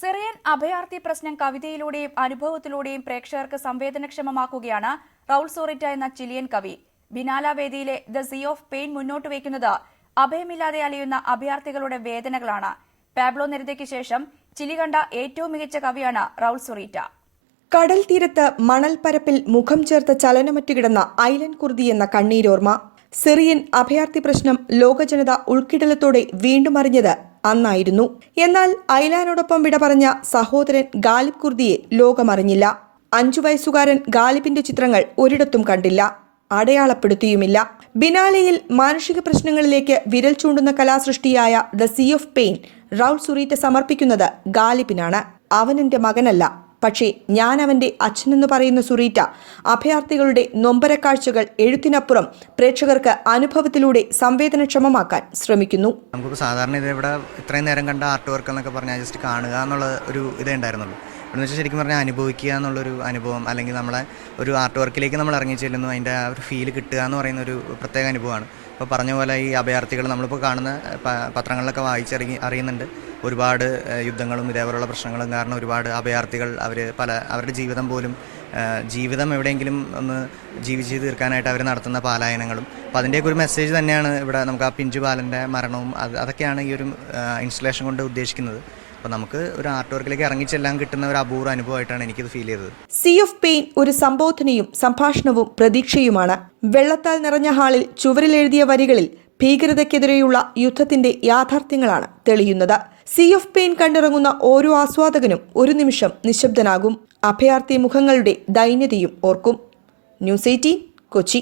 Syrian അഭയാർത്ഥി പ്രശ്നം കവിതയിലൂടെയും അനുഭവത്തിലൂടെയും പ്രേക്ഷകർക്ക് സംവേദനക്ഷമമാക്കുകയാണ് റൗൾ സോറിറ്റ എന്ന ചിലിയൻ കവി. ബിനാല വേദിയിലെ ദ സീ ഓഫ് പെയിൻ മുന്നോട്ട് വയ്ക്കുന്നത് അഭയമില്ലാതെ അലയുന്ന അഭയാർത്ഥികളുടെ വേദനകളാണ്. പാബ്ലോ നെരുദയ്ക്ക് ശേഷം ചിലി കണ്ട ഏറ്റവും മികച്ച കവിയാണ് റൗൾ സോറിറ്റ. കടൽ തീരത്ത് മണൽപ്പരപ്പിൽ മുഖം ചേർത്ത് ചലനമറ്റു കിടന്ന ഐലൻ കുർദി എന്ന കണ്ണീരോർമ്മ. സിറിയൻ അഭയാർത്ഥി പ്രശ്നം ലോകജനത ഉൾക്കിടലത്തോടെ വീണ്ടും അറിഞ്ഞത് അന്നായിരുന്നു. എന്നാൽ ഐലാനോടൊപ്പം വിട പറഞ്ഞ സഹോദരൻ ഗാലിബ് കുർദിയെ ലോകമറിഞ്ഞില്ല. 5 വയസ്സുകാരൻ ഗാലിബിന്റെ ചിത്രങ്ങൾ ഒരിടത്തും കണ്ടില്ല, അടയാളപ്പെടുത്തിയുമില്ല. ബിനാലയിൽ മാനുഷിക പ്രശ്നങ്ങളിലേക്ക് വിരൽ ചൂണ്ടുന്ന കലാസൃഷ്ടിയായ the sea of pain Raul Zurita സമർപ്പിക്കുന്നത് ഗാലിബിനാണ്. അവനെന്റെ മകനല്ല, പക്ഷേ ഞാൻ അവന്റെ അച്ഛനെന്ന് പറയുന്ന സോറിറ്റ അഭയാർത്ഥികളുടെ നൊമ്പരക്കാഴ്ചകൾ എഴുത്തിനപ്പുറം പ്രേക്ഷകർക്ക് അനുഭവത്തിലൂടെ സംവേദനക്ഷമമാക്കാൻ ശ്രമിക്കുന്നു. നമുക്ക് സാധാരണ ഇതിവിടെ ഇത്രയും നേരം കണ്ട ആർട്ട് വർക്ക് എന്നൊക്കെ പറഞ്ഞാൽ ജസ്റ്റ് കാണുക എന്നുള്ള ഒരു ഇതേ ഉണ്ടായിരുന്നുള്ളൂ. എന്ന് വെച്ചാൽ ശരിക്കും പറഞ്ഞാൽ അനുഭവിക്കുക എന്നുള്ളൊരു അനുഭവം, അല്ലെങ്കിൽ നമ്മളെ ഒരു ആർട്ട് വർക്കിലേക്ക് നമ്മൾ ഇറങ്ങി ചെല്ലുന്നു, അതിൻ്റെ ആ ഒരു ഫീൽ കിട്ടുക എന്ന് പറയുന്ന ഒരു പ്രത്യേക അനുഭവമാണ്. ഇപ്പോൾ പറഞ്ഞ പോലെ ഈ അഭയാർത്ഥികൾ നമ്മളിപ്പോൾ കാണുന്ന പത്രങ്ങളിലൊക്കെ അറിയുന്നുണ്ട്, ഒരുപാട് യുദ്ധങ്ങളും ഇതേപോലുള്ള പ്രശ്നങ്ങളും കാരണം ഒരുപാട് അഭയാർത്ഥികൾ അവരുടെ ജീവിതം എവിടെയെങ്കിലും ഒന്ന് ജീവിച്ച് തീർക്കാനായിട്ട് അവർ നടത്തുന്ന പലായനങ്ങളും, അപ്പോൾ അതിൻ്റെയൊക്കെ ഒരു മെസ്സേജ് തന്നെയാണ് ഇവിടെ നമുക്ക് ആ പിഞ്ചു ബാലൻ്റെ മരണവും അതൊക്കെയാണ് ഈ ഒരു ഇൻസ്റ്റലേഷൻ കൊണ്ട് ഉദ്ദേശിക്കുന്നത്. അപ്പോൾ നമുക്ക് ഒരു ആർട്ട് വർക്കിലേക്ക് ഇറങ്ങിച്ചെല്ലാൻ കിട്ടുന്ന ഒരു അപൂർവ അനുഭവമായിട്ടാണ് എനിക്കിത് ഫീൽ ചെയ്തത്. സീ ഓഫ് പെയിൻ ഒരു സംബോധനയും സംഭാഷണവും പ്രതീക്ഷയുമാണ്. വെള്ളത്താൽ നിറഞ്ഞ ഹാളിൽ ചുവരിലെഴുതിയ വരികളിൽ ഭീകരതയ്ക്കെതിരെയുള്ള യുദ്ധത്തിന്റെ യാഥാർത്ഥ്യങ്ങളാണ് തെളിയുന്നത്. സീ ഓഫ് പെയിൻ കണ്ടിറങ്ങുന്ന ഓരോ ആസ്വാദകനും ഒരു നിമിഷം നിശബ്ദനാകും. അഭയാർത്ഥി മുഖങ്ങളുടെ ദൈന്യതയും ഓർക്കും. ന്യൂസ് 18 കൊച്ചി.